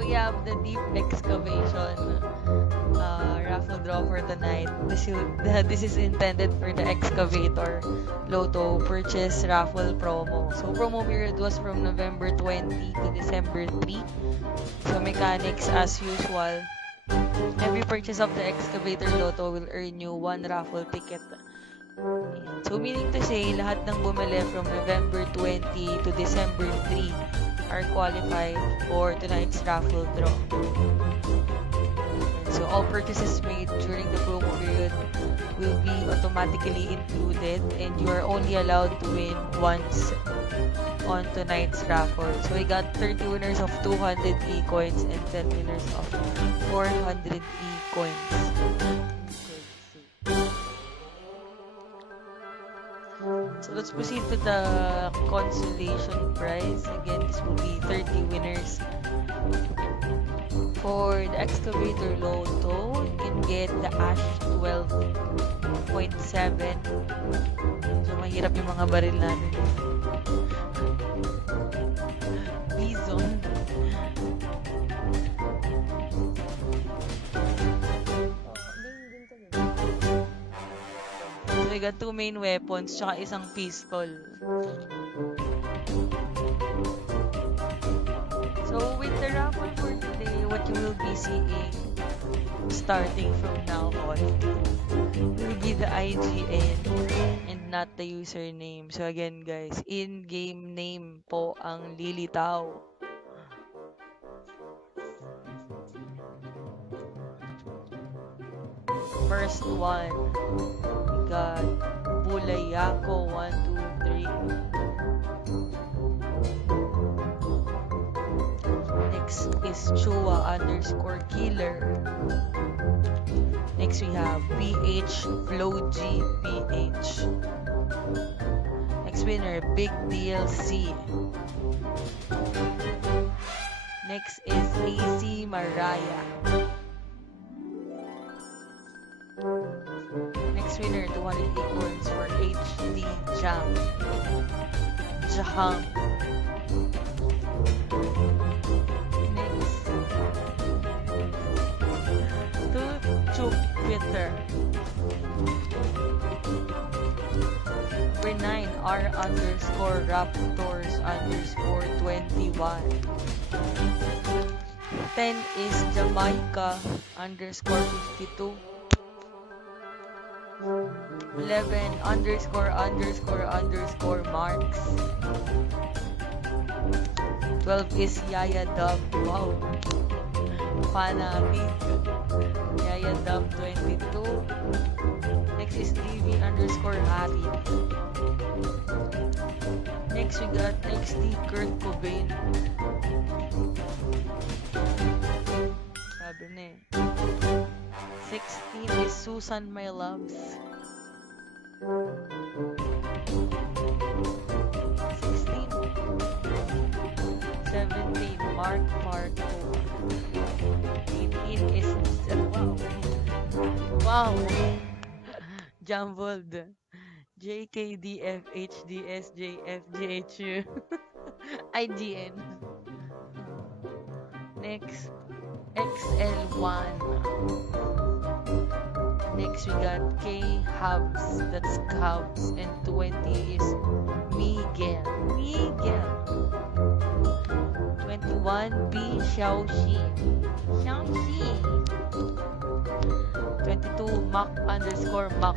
We have the deep excavation raffle draw for tonight. This is intended for the Excavator Lotto purchase raffle promo. So promo period was from November 20 to December 3. So mechanics as usual. Every purchase of the Excavator Lotto will earn you one raffle ticket. Ayan. So meaning to say, lahat ng bumili from November 20 to December 3 are qualified for tonight's raffle draw. So all purchases made during the promo period will be automatically included, and you are only allowed to win once on tonight's raffle. So we got 30 winners of 200 e-coins and 10 winners of 400 e-coins. So So let's proceed to the consolation prize. Again, this will be 30 winners. For the Excavator Lotto, you can get the Ash 12.7. So mahirap yung mga baril natin. Bison. So we got 2 main weapons tsaka isang pistol. So with the raffle for today, what you will be seeing starting from now on will be the IGN and not the username. So again guys, in-game name po ang lilitaw. First one, we got Bulayako 123. Next is Chua_killer. Next we have PH_PH. Next winner, Big DLC. Next is AC Maraya. Next winner, 208 coins for HD Jam. Jaham. Next, to Jupiter. Number 9, R_Raptors_21. 10 is Jamaica_52. 11____Marks. 12 is Yaya Dub. Wow. Fanatic. Yaya Dub 22. Next is DV_Harit. Next we got XT Kurt Cobain. Sabi na eh. 16 is Susan My Loves. 16. 17 Mark Parko. 18 is wow. Jumbled. JKDFHDSJFGHU. IGN. Next, XL1. Next we got K Hubs, that's Cubs, and 20 is Miguel. 21 B Xiaoxi. 22 Mac_Mac.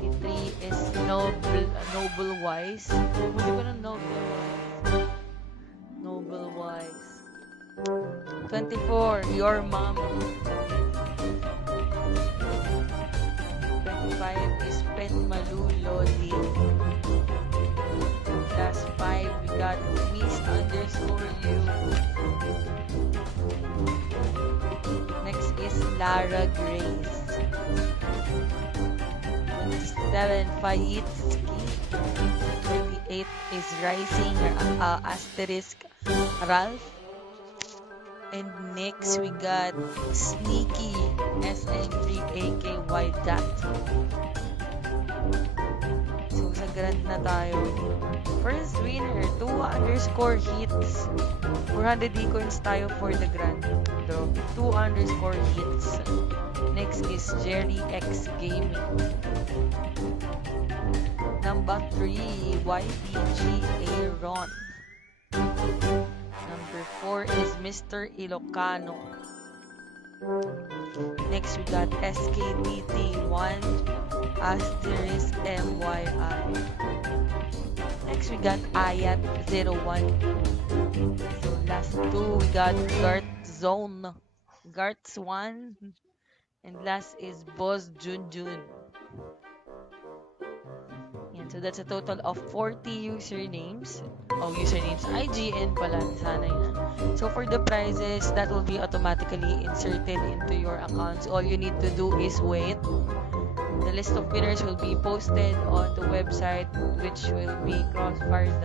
23 is Noble Wise. Hindi ko na Noble Wise. 24 Your Mom. 25 is Penmalu Lodi. Last 5 we got Miss_you. Next is Lara Grace. 27 Fayitsky. 28 is Rising Ralph. And next we got Sneaky SN3AKY Dot. So sa grand na tayo. First winner, 2_hits. 400 coins tayo for the grand draw. 2_hits. Next is Jerry X Gaming. Number 3, YPG Aaron. Number 4 is Mr. Ilocano. Next we got SKDT1 *MYI. Next we got Ayat01. So last 2 we got Garts1. And last is Boss Junjun. So that's a total of 40 usernames. IGN pala. Sana yun. So for the prizes, that will be automatically inserted into your accounts. All you need to do is wait The list of winners will be posted on the website, which will be crossfire.ph.